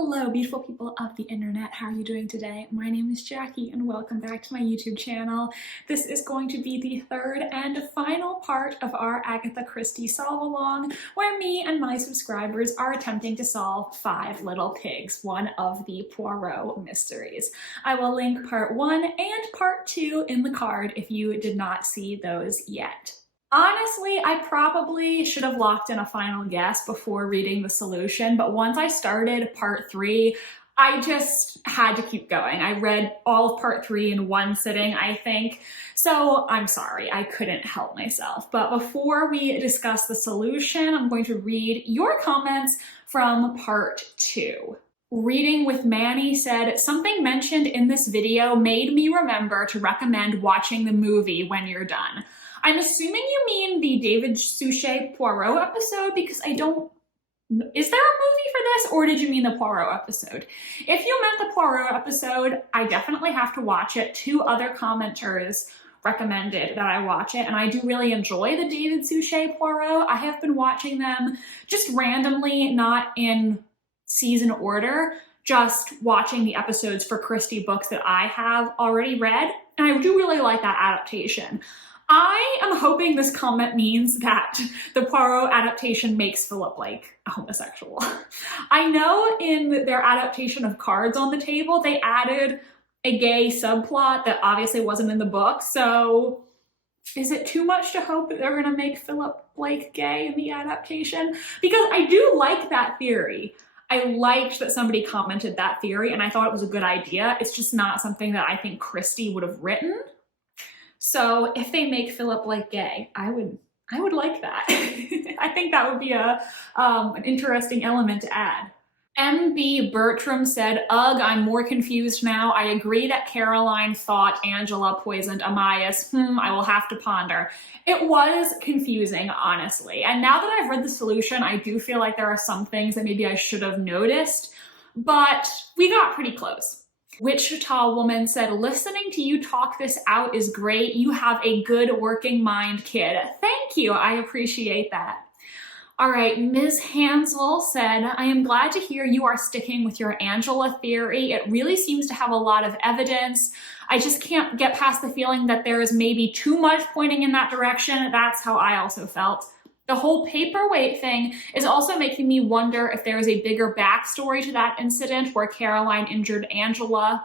Hello, beautiful people of the internet. How are you doing today? My name is Jackie and welcome back to my YouTube channel. This is going to be the third and final part of our Agatha Christie solve along, where me and my subscribers are attempting to solve Five Little Pigs, one of the Poirot mysteries. I will link part 1 and part 2 in the card if you did not see those yet. Honestly, I probably should have locked in a final guess before reading the solution, but once I started part 3, I just had to keep going. I read all of part 3 in one sitting, I think, so I'm sorry, I couldn't help myself. But before we discuss the solution, I'm going to read your comments from part 2. Reading with Manny said, something mentioned in this video made me remember to recommend watching the movie when you're done. I'm assuming you mean the David Suchet Poirot episode because I don't... Is there a movie for this, or did you mean the Poirot episode? If you meant the Poirot episode, I definitely have to watch it. 2 other commenters recommended that I watch it, and I do really enjoy the David Suchet Poirot. I have been watching them just randomly, not in season order, just watching the episodes for Christie books that I have already read, and I do really like that adaptation. I am hoping this comment means that the Poirot adaptation makes Philip, like, homosexual. I know in their adaptation of Cards on the Table, they added a gay subplot that obviously wasn't in the book, so is it too much to hope that they're gonna make Philip, like, gay in the adaptation? Because I do like that theory. I liked that somebody commented that theory, and I thought it was a good idea. It's just not something that I think Christie would have written. So if they make Philip like gay, I would like that. I think that would be an interesting element to add. MB Bertram said, ugh, I'm more confused now. I agree that Caroline thought Angela poisoned Amias. I will have to ponder. It was confusing, honestly. And now that I've read the solution, I do feel like there are some things that maybe I should have noticed, but we got pretty close. Wichita Woman said, listening to you talk this out is great. You have a good working mind, kid. Thank you. I appreciate that. All right, Ms. Hansel said, I am glad to hear you are sticking with your Angela theory. It really seems to have a lot of evidence. I just can't get past the feeling that there is maybe too much pointing in that direction. That's how I also felt. The whole paperweight thing is also making me wonder if there is a bigger backstory to that incident where Caroline injured Angela.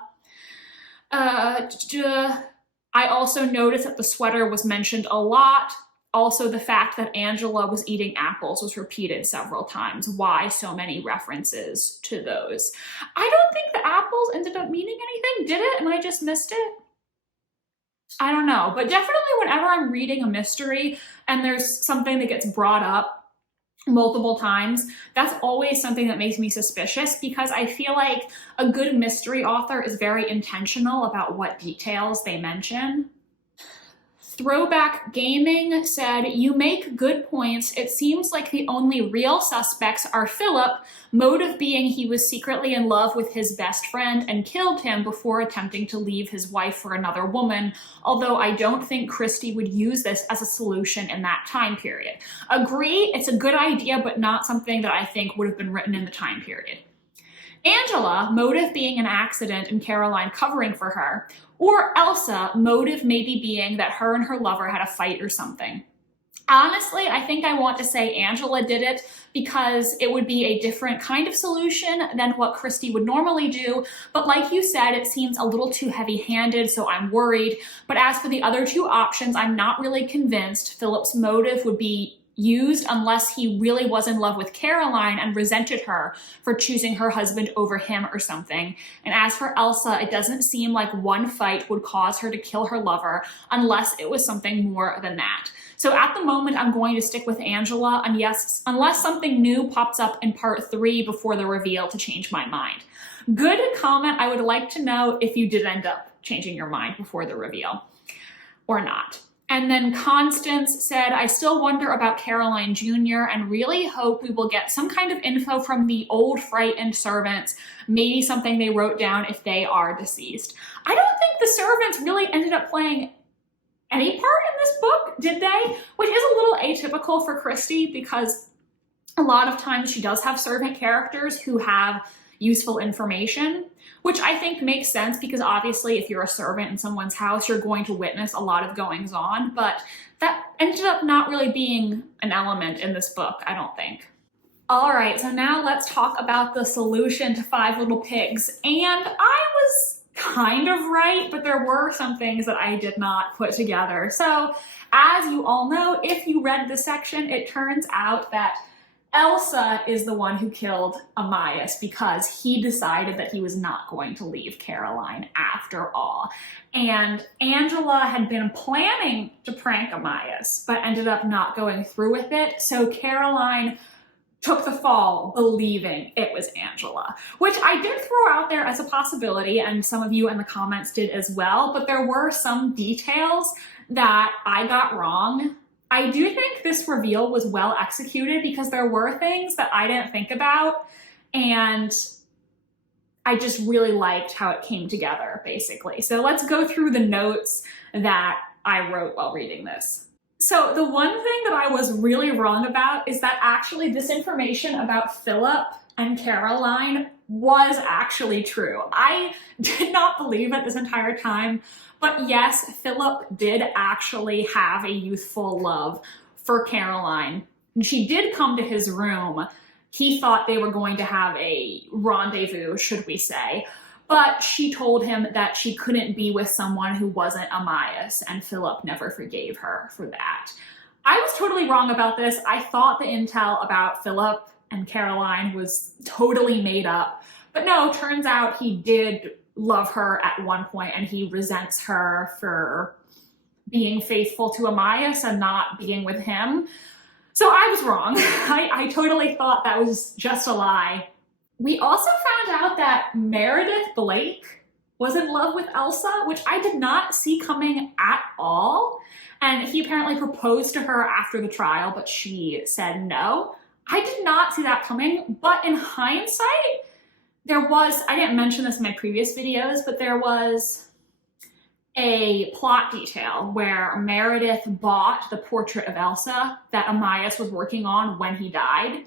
I also noticed that the sweater was mentioned a lot. Also, the fact that Angela was eating apples was repeated several times. Why so many references to those? I don't think the apples ended up meaning anything, did it? And I just missed it? I don't know, but definitely whenever I'm reading a mystery and there's something that gets brought up multiple times, that's always something that makes me suspicious because I feel like a good mystery author is very intentional about what details they mention. Throwback Gaming said, you make good points. It seems like the only real suspects are Philip, motive being he was secretly in love with his best friend and killed him before attempting to leave his wife for another woman, although I don't think Christie would use this as a solution in that time period. Agree, it's a good idea, but not something that I think would have been written in the time period. Angela, motive being an accident and Caroline covering for her, or Elsa, motive maybe being that her and her lover had a fight or something. Honestly, I think I want to say Angela did it because it would be a different kind of solution than what Christie would normally do, but like you said, it seems a little too heavy-handed, so I'm worried. But as for the other 2 options, I'm not really convinced Philip's motive would be used unless he really was in love with Caroline and resented her for choosing her husband over him or something. And as for Elsa, it doesn't seem like one fight would cause her to kill her lover unless it was something more than that. So at the moment, I'm going to stick with Angela, and yes, unless something new pops up in part 3 before the reveal to change my mind. Good comment. I would like to know if you did end up changing your mind before the reveal or not. And then Constance said, I still wonder about Caroline Jr. and really hope we will get some kind of info from the old frightened servants, maybe something they wrote down if they are deceased. I don't think the servants really ended up playing any part in this book, did they? Which is a little atypical for Christie because a lot of times she does have servant characters who have useful information, which I think makes sense because obviously if you're a servant in someone's house, you're going to witness a lot of goings on, but that ended up not really being an element in this book, I don't think. All right, so now let's talk about the solution to Five Little Pigs. And I was kind of right, but there were some things that I did not put together. So as you all know, if you read this section, it turns out that Elsa is the one who killed Amias because he decided that he was not going to leave Caroline after all. And Angela had been planning to prank Amias, but ended up not going through with it. So Caroline took the fall believing it was Angela, which I did throw out there as a possibility, and some of you in the comments did as well, but there were some details that I got wrong. I do think this reveal was well executed because there were things that I didn't think about, and I just really liked how it came together, basically. So let's go through the notes that I wrote while reading this. So the one thing that I was really wrong about is that actually this information about Philip and Caroline was actually true. I did not believe it this entire time, but yes, Philip did actually have a youthful love for Caroline. And she did come to his room. He thought they were going to have a rendezvous, should we say. But she told him that she couldn't be with someone who wasn't Amias, and Philip never forgave her for that. I was totally wrong about this. I thought the intel about Philip and Caroline was totally made up. But no, turns out he did love her at one point, and he resents her for being faithful to Amias and not being with him. So I was wrong. I totally thought that was just a lie. We also found out that Meredith Blake was in love with Elsa, which I did not see coming at all. And he apparently proposed to her after the trial, but she said no. I did not see that coming, but in hindsight, I didn't mention this in my previous videos, but there was a plot detail where Meredith bought the portrait of Elsa that Amias was working on when he died.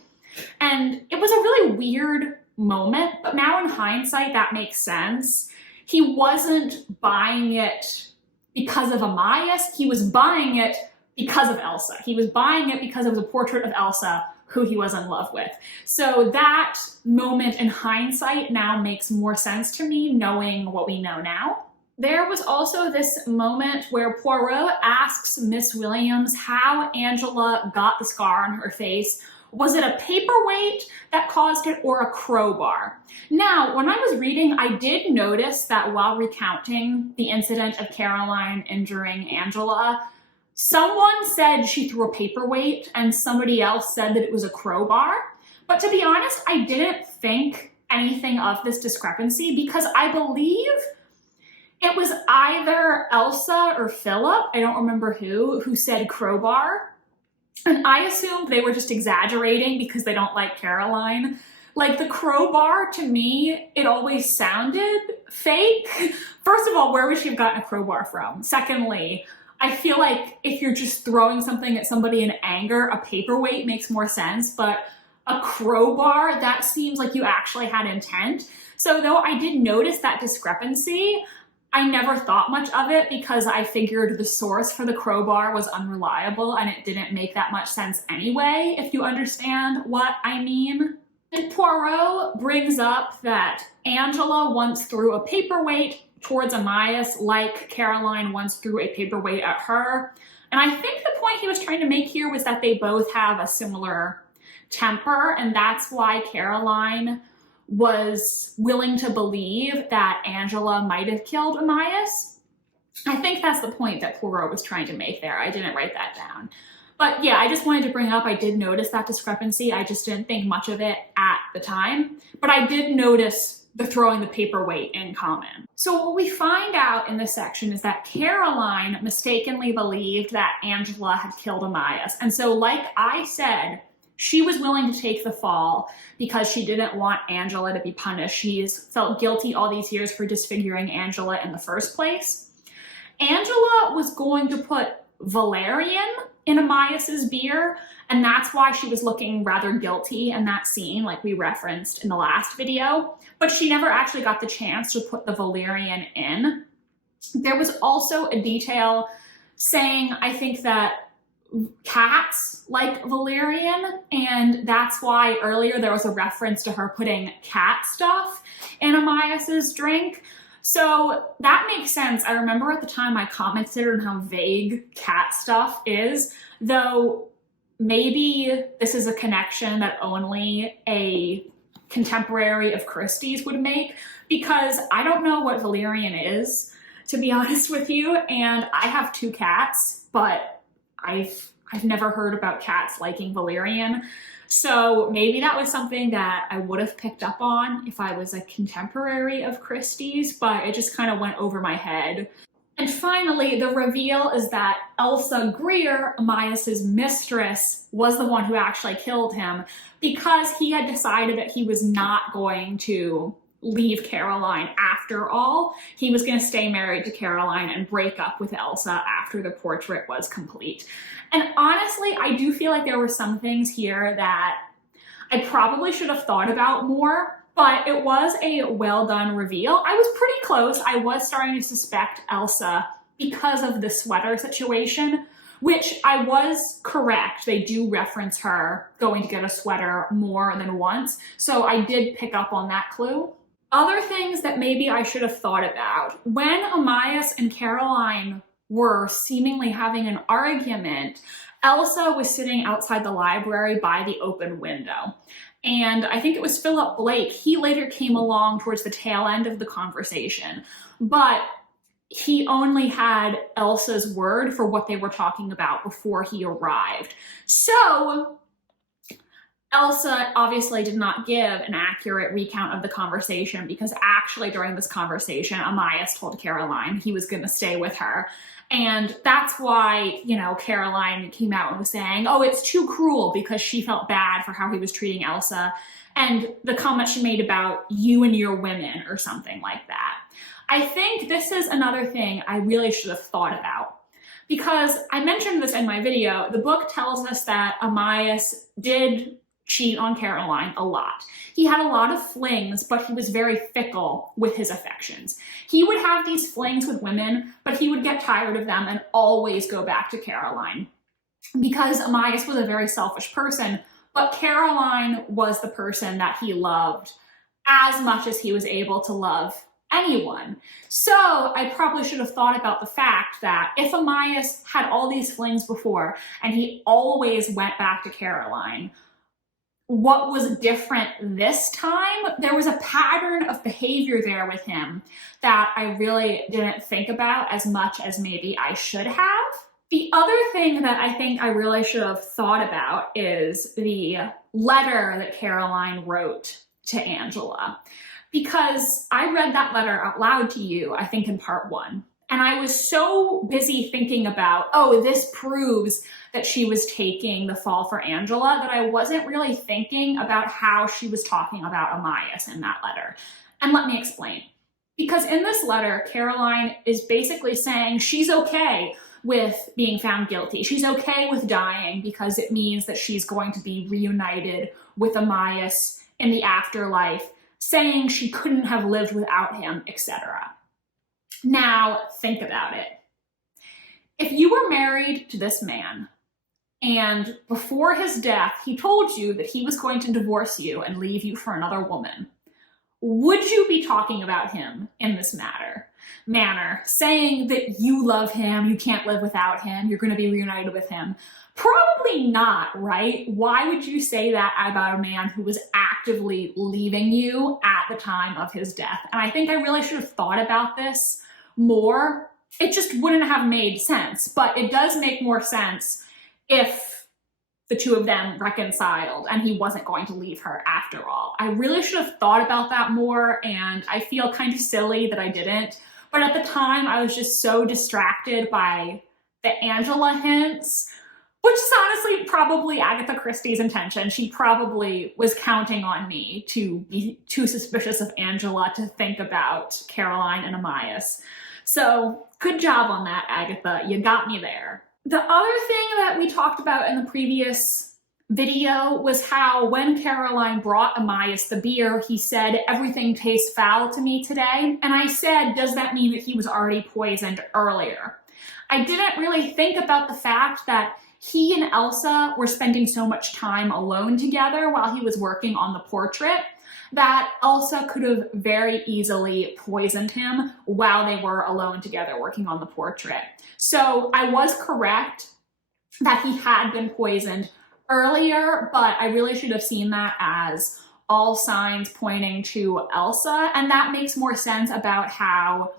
And it was a really weird moment, but now in hindsight, that makes sense. He wasn't buying it because of Amias, he was buying it because of Elsa. He was buying it because it was a portrait of Elsa who he was in love with. So that moment in hindsight now makes more sense to me, knowing what we know now. There was also this moment where Poirot asks Miss Williams how Angela got the scar on her face. Was it a paperweight that caused it or a crowbar? Now, when I was reading, I did notice that while recounting the incident of Caroline injuring Angela, someone said she threw a paperweight and somebody else said that it was a crowbar. But to be honest, I didn't think anything of this discrepancy because I believe it was either Elsa or Philip, I don't remember who said crowbar. And I assumed they were just exaggerating because they don't like Caroline. Like the crowbar, to me, it always sounded fake. First of all, where would she have gotten a crowbar from? Secondly, I feel like if you're just throwing something at somebody in anger, a paperweight makes more sense, but a crowbar, that seems like you actually had intent. So though I did notice that discrepancy, I never thought much of it because I figured the source for the crowbar was unreliable and it didn't make that much sense anyway, if you understand what I mean. And Poirot brings up that Angela once threw a paperweight towards Amias like Caroline once threw a paperweight at her. And I think the point he was trying to make here was that they both have a similar temper, and that's why Caroline was willing to believe that Angela might have killed Amias. I think that's the point that Poirot was trying to make there. I didn't write that down. But yeah, I just wanted to bring up, I did notice that discrepancy. I just didn't think much of it at the time. But I did notice the throwing the paperweight in common. So what we find out in this section is that Caroline mistakenly believed that Angela had killed Amias. And so like I said, she was willing to take the fall because she didn't want Angela to be punished. She's felt guilty all these years for disfiguring Angela in the first place. Angela was going to put valerian in Amias's beer, and that's why she was looking rather guilty in that scene, like we referenced in the last video, but she never actually got the chance to put the valerian in. There was also a detail saying, I think, that cats like valerian, and that's why earlier there was a reference to her putting cat stuff in Amias's drink. So that makes sense. I remember at the time I commented on how vague cat stuff is, though maybe this is a connection that only a contemporary of Christie's would make, because I don't know what valerian is, to be honest with you, and I have 2 cats, but I've never heard about cats liking valerian. So maybe that was something that I would have picked up on if I was a contemporary of Christie's, but it just kind of went over my head. And finally, the reveal is that Elsa Greer, Amias's mistress, was the one who actually killed him, because he had decided that he was not going to leave Caroline after all. He was going to stay married to Caroline and break up with Elsa after the portrait was complete. And honestly, I do feel like there were some things here that I probably should have thought about more, but it was a well done reveal. I was pretty close. I was starting to suspect Elsa because of the sweater situation, which I was correct. They do reference her going to get a sweater more than once, so I did pick up on that clue. Other things that maybe I should have thought about. When Amias and Caroline were seemingly having an argument, Elsa was sitting outside the library by the open window. And I think it was Philip Blake. He later came along towards the tail end of the conversation, but he only had Elsa's word for what they were talking about before he arrived. So Elsa obviously did not give an accurate recount of the conversation, because actually during this conversation, Amias told Caroline he was going to stay with her. And that's why, you know, Caroline came out and was saying, oh, it's too cruel, because she felt bad for how he was treating Elsa. And the comment she made about you and your women or something like that. I think this is another thing I really should have thought about, because I mentioned this in my video. The book tells us that Amias did cheat on Caroline a lot. He had a lot of flings, but he was very fickle with his affections. He would have these flings with women, but he would get tired of them and always go back to Caroline, because Amias was a very selfish person, but Caroline was the person that he loved as much as he was able to love anyone. So I probably should have thought about the fact that if Amias had all these flings before and he always went back to Caroline, what was different this time? There was a pattern of behavior there with him that I really didn't think about as much as maybe I should have. The other thing that I think I really should have thought about is the letter that Caroline wrote to Angela, because I read that letter out loud to you, I think in part 1. And I was so busy thinking about, oh, this proves that she was taking the fall for Angela, that I wasn't really thinking about how she was talking about Amias in that letter. And let me explain. Because in this letter, Caroline is basically saying she's okay with being found guilty. She's okay with dying because it means that she's going to be reunited with Amias in the afterlife, saying she couldn't have lived without him, etc. Now, think about it. If you were married to this man, and before his death, he told you that he was going to divorce you and leave you for another woman, would you be talking about him in this manner, saying that you love him, you can't live without him, you're going to be reunited with him? Probably not, right? Why would you say that about a man who was actively leaving you at the time of his death? And I think I really should have thought about this more. It just wouldn't have made sense, but it does make more sense if the two of them reconciled and he wasn't going to leave her after all. I really should have thought about that more, and I feel kind of silly that I didn't. But at the time, I was just so distracted by the Angela hints, which is honestly probably Agatha Christie's intention. She probably was counting on me to be too suspicious of Angela to think about Caroline and Amias. So good job on that, Agatha. You got me there. The other thing that we talked about in the previous video was how when Caroline brought Amias the beer, he said, "Everything tastes foul to me today." And I said, does that mean that he was already poisoned earlier? I didn't really think about the fact that he and Elsa were spending so much time alone together while he was working on the portrait that Elsa could have very easily poisoned him while they were alone together working on the portrait. So I was correct that he had been poisoned earlier, but I really should have seen that as all signs pointing to Elsa, and that makes more sense about how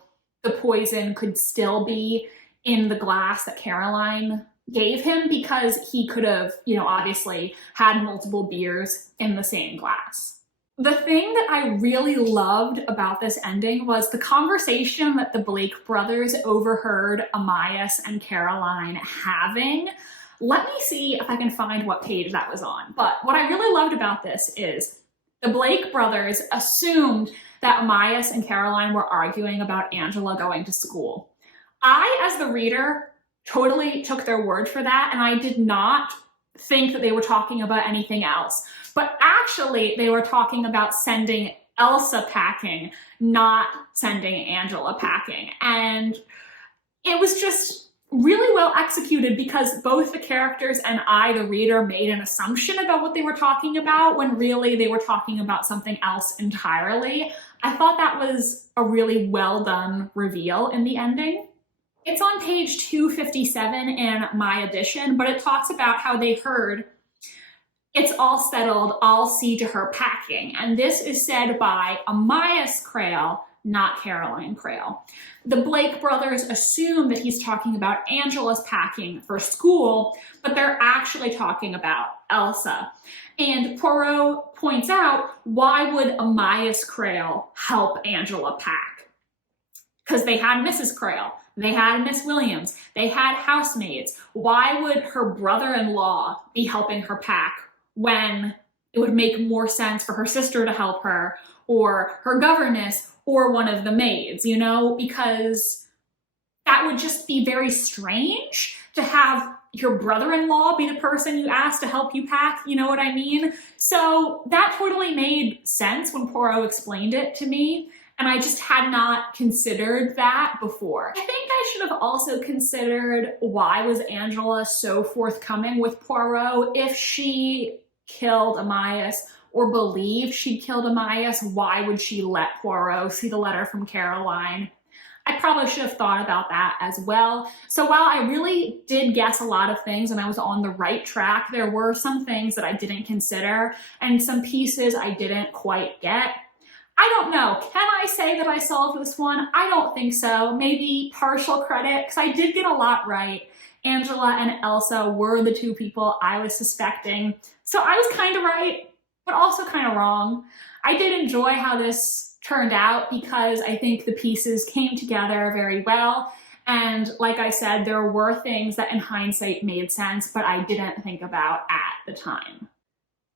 the poison could still be in the glass that Caroline gave him, because he could have, obviously had multiple beers in the same glass. The thing that I really loved about this ending was the conversation that the Blake brothers overheard Amias and Caroline having. Let me see if I can find what page that was on. But what I really loved about this is the Blake brothers assumed that Amias and Caroline were arguing about Angela going to school. I, as the reader, totally took their word for that, and I did not think that they were talking about anything else. But actually, they were talking about sending Elsa packing, not sending Angela packing. And it was just really well executed, because both the characters and I, the reader, made an assumption about what they were talking about when really they were talking about something else entirely. I thought that was a really well done reveal in the ending. It's on page 257 in my edition, but it talks about how they heard, "It's all settled, I'll see to her packing." And this is said by Amias Crail, not Caroline Crail. The Blake brothers assume that he's talking about Angela's packing for school, but they're actually talking about Elsa. And Poirot points out, why would Amias Crail help Angela pack? Because they had Mrs. Crail. They had Miss Williams. They had housemaids. Why would her brother-in-law be helping her pack when it would make more sense for her sister to help her, or her governess, or one of the maids, because that would just be very strange to have your brother-in-law be the person you ask to help you pack, you know what I mean? So that totally made sense when Poirot explained it to me, and I just had not considered that before. I think I should have also considered, why was Angela so forthcoming with Poirot? If she killed Amias, or believed she'd killed Amias, why would she let Poirot see the letter from Caroline? I probably should have thought about that as well. So while I really did guess a lot of things and I was on the right track, there were some things that I didn't consider and some pieces I didn't quite get. I don't know. Can I say that I solved this one? I don't think so. Maybe partial credit, because I did get a lot right. Angela and Elsa were the two people I was suspecting. So I was kind of right, but also kind of wrong. I did enjoy how this turned out, because I think the pieces came together very well. And like I said, there were things that in hindsight made sense, but I didn't think about at the time.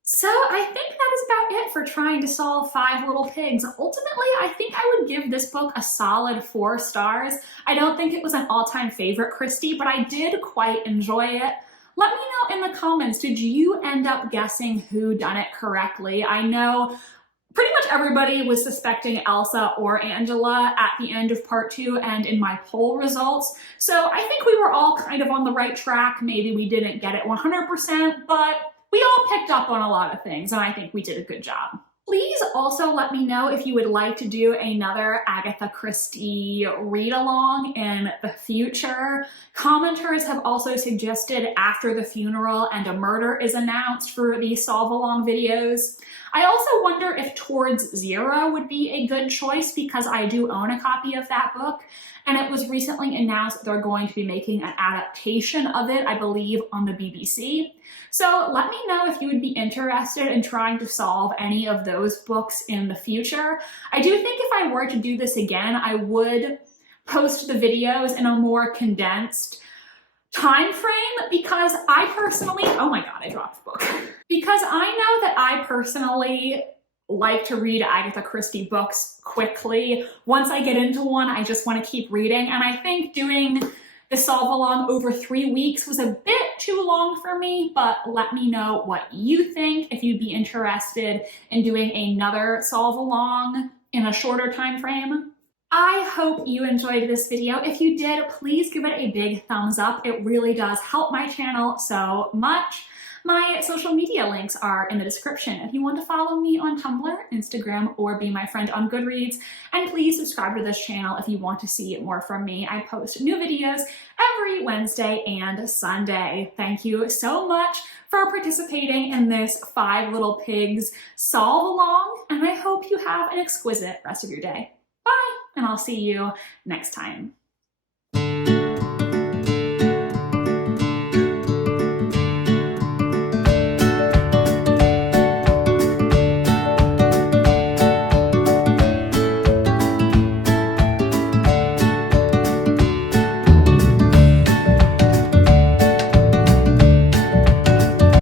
So I think that is about it for trying to solve Five Little Pigs. Ultimately, I think I would give this book a solid 4 stars. I don't think it was an all-time favorite Christie, but I did quite enjoy it. Let me know in the comments, did you end up guessing who done it correctly? I know pretty much everybody was suspecting Elsa or Angela at the end of part 2 and in my poll results. So I think we were all kind of on the right track. Maybe we didn't get it 100%, but we all picked up on a lot of things, and I think we did a good job. Please also let me know if you would like to do another Agatha Christie read-along in the future. Commenters have also suggested After the Funeral and a Murder is Announced for these solve-along videos. I also wonder if Towards Zero would be a good choice, because I do own a copy of that book, and it was recently announced that they're going to be making an adaptation of it, I believe, on the BBC. So let me know if you would be interested in trying to solve any of those books in the future. I do think if I were to do this again, I would post the videos in a more condensed time frame, because I personally, oh my god, I dropped the book. Because I know that I personally like to read Agatha Christie books quickly. Once I get into one, I just want to keep reading, and I think doing The solve along over 3 weeks was a bit too long for me, but let me know what you think, if you'd be interested in doing another solve along in a shorter time frame. I hope you enjoyed this video. If you did, please give it a big thumbs up. It really does help my channel so much. My social media links are in the description if you want to follow me on Tumblr, Instagram, or be my friend on Goodreads. And please subscribe to this channel if you want to see more from me. I post new videos every Wednesday and Sunday. Thank you so much for participating in this 5 Little Pigs solve along, and I hope you have an exquisite rest of your day. Bye, and I'll see you next time.